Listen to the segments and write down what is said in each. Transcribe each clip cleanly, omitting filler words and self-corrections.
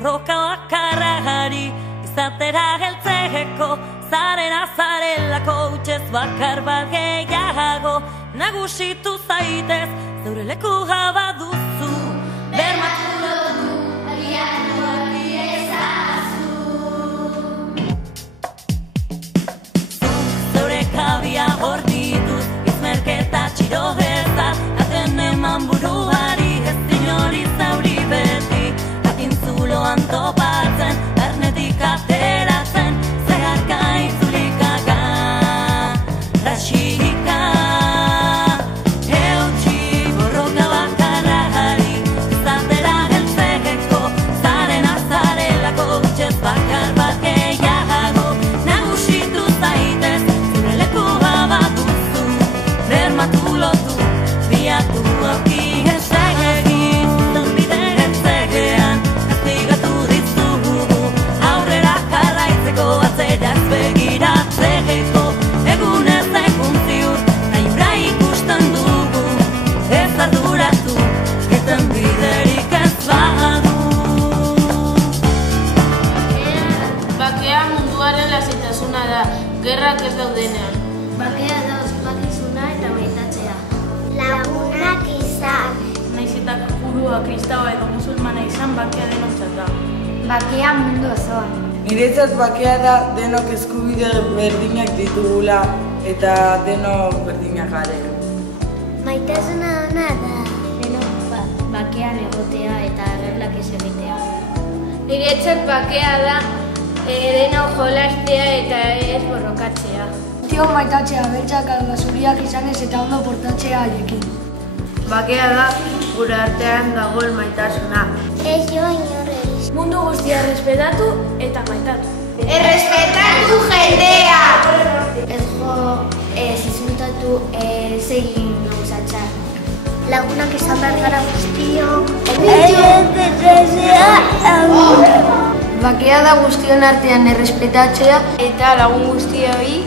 borroka bakarragari izatera heltzeko zarena zarelako utxez bakar bat gehiago nagusitu zaitez zeure leku jaba duzu bermatu kabia hor dituz, izmerketa txiroheza aten eman buruari, ez inori zauri beti jakin zuloan topatzen, ernetik ateratzen zeharka itzulikaga rasika eutxi borroka bakarragari izatera heltzeko zaren azarelako utxez bakar bat gehiago nagusitu zaitez bermatu lotu, biatu auki esegin zanbide etzegean, kastigatu dizugu aurrera jarraitzeko atzeraz begiratzeko egunez egun ziur, nahiura ikusten dugu ez arduratu, eten biderik ez badu. Bakea munduaren lasaitasuna da, gerrak ez daudenean. Bakea da ospakizuna eta maitatzea. Lagunak izan. Naiz eta burua kristaua edo musulmana izan bakea denontzat da. Bakea mundu osoan. Niretzat bakea da denok eskubide berdinak ditugula eta denok berdinak garela. Maitasuna dona da denok bakean egotea eta gerlak ez egitea. Niretzat bakea da denok jolastea eta ez borrokatzea. Tio maitatzea, beltzak alba zuriak izanez eta ondo portatzea haiekin. Bakea da gure artean dagoen maitasuna. Ez jo inorrez. Mundu guztia errespetatu eta maitatu. Errespetatu jendea! Ez jo, ez izultatu, ez egin gauzatza. Lagunak izan behar gara guztio. Bakea da guztion artean errespetatzea eta lagun guztioi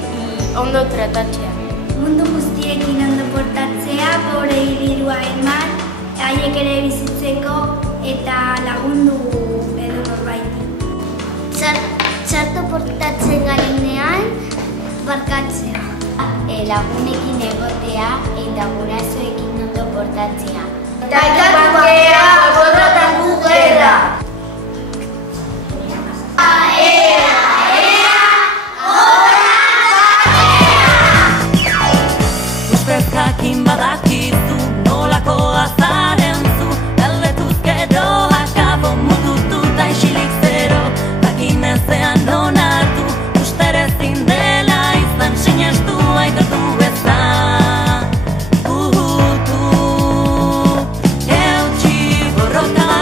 ondo tratatzea. Mundu guztiekin ondo portatzea, bore dirua eman, haiek ere bizitzeko eta lagundu edo norbaiti. Txarto portatzen garenean, barkatzea. Lagunekin egotea eta gurasoekin ondo portatzea. Taikatu bakea, borrokatu gerra! Jakin badakizu nolako azaren zu galdetuz gero akabo mututu da isilik zero jakin ezean onartu ustere ezin dela izan sinestu aitortu bezan eutxi borroka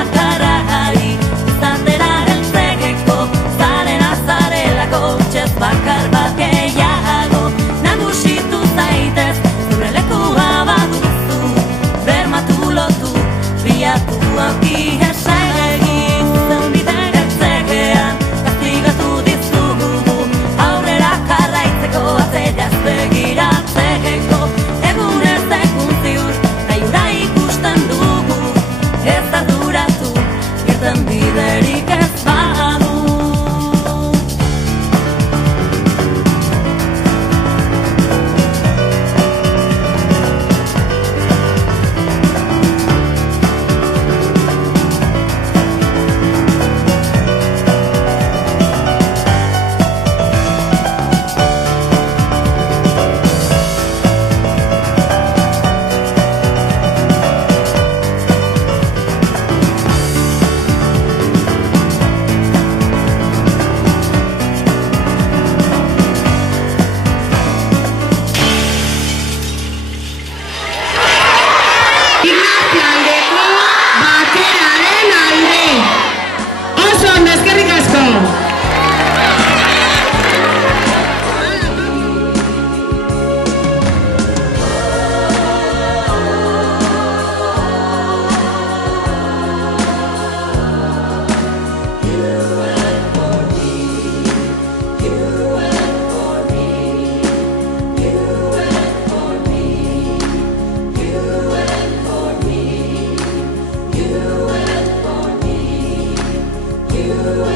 you